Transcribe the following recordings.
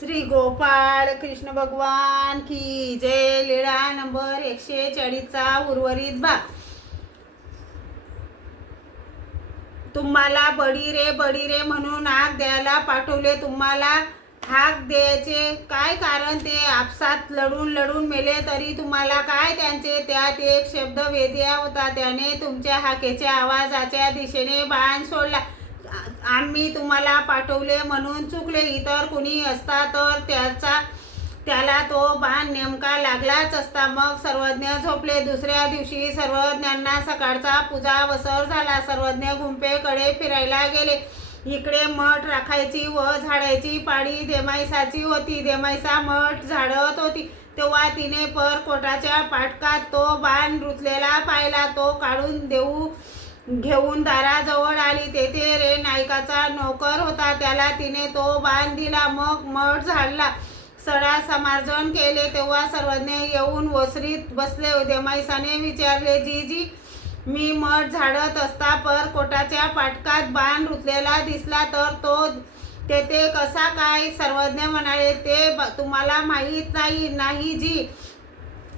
श्री गोपाळ कृष्ण भगवान की जय. लीळा नंबर 140 चा उर्वरित भाग. तुम्हाला बडी रे म्हणून हाक द्यायला पाठवले. तुम्हाला हाक द्यायचे काय कारण? ते आपसात लढून मेले तरी तुम्हाला काय त्यांचे? त्यात एक शब्द वेदिया होता. त्याने तुमच्या हाकेच्या आवाजाच्या दिशेने बाण सोडला. आम्ही तुम्हाला पाठवले म्हणून चुकले. इतर कुणी असता तर त्याला तो बाण नेमका लागलाच असता. मग सर्वज्ञ झोपले. दुसऱ्या दिवशी सर्वज्ञांना सकाळचा पूजावसर झाला. सर्वज्ञ गुंफेकडे फिरायला गेले. इकडे मठ राखायची व झाडायची पाळी देमाईसाची होती. देमाईसा मठ झाडत होती तेव्हा तिने परकोटाच्या फाटकात तो बाण रुतलेला पाहिला. तो काढून घेऊन दाराजवळ आली. तेथे रे नायकाचा नोकर होता. त्याला तिने तो बाण दिला. मग मठ झाडला. सडा समार्जन केले तेव्हा सर्वज्ञ येऊन ओसरीत बसले. देमाईसाने विचारले, जी मी मठ झाडत असता परकोटाच्या फाटकात बाण रुतलेला दिसला तर तो तेथे कसा काय? सर्वज्ञ म्हणाले, ते तुम्हाला माहीत नाही जी,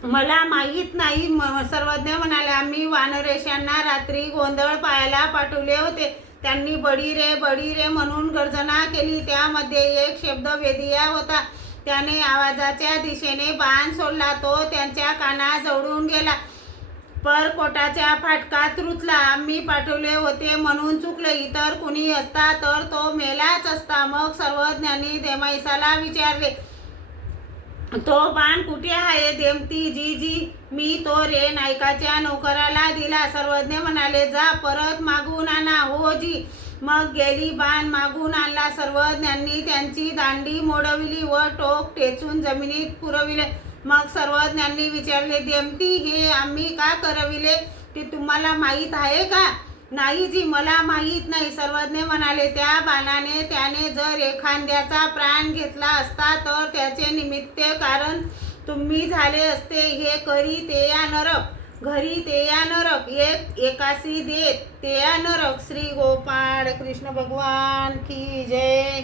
मला माहीत नाही. सर्वज्ञ म्हणाले, आम्ही वानरेशांना रात्री गोंधळ पाहायला पाठवले होते. त्यांनी बडी रे म्हणून गर्जना केली. त्यामध्ये एक शब्द वेदिया होता. त्याने आवाजाच्या दिशेने बाण सोडला. तो त्यांच्या कानाजवळून गेला. परकोटाच्या फाटकात रुतला. आम्ही पाठवले होते म्हणून चुकले. इतर कुणी असता तर तो मेलाच असता. मग सर्वज्ञांनी देमाईसाला विचारले, तो बाण कुठे आहे? देमती, जी मी तो रे नायकाच्या नोकराला दिला. सर्वज्ञ म्हणाले, जा परत मागून आणा. हो जी. मग गेली बाण मागून आणला. सर्वज्ञांनी त्यांची दांडी मोडविली व टोक टेचून जमिनीत पुरविले. मग सर्वज्ञांनी विचारले, देमती, हे आम्ही का करविले ते तुम्हाला माहीत आहे का? नाही जी, मला माहीत नाही. सर्वज्ञ म्हणाले, त्या बाणाने त्याने जर एखाद्याचा प्राण घेतला असता तर त्याचे निमित्त कारण तुम्ही झाले असते. हे करी ते या नरक, घरी ते या नरक, एकासी देत ते या नरक. श्री गोपाळ कृष्ण भगवान की जय.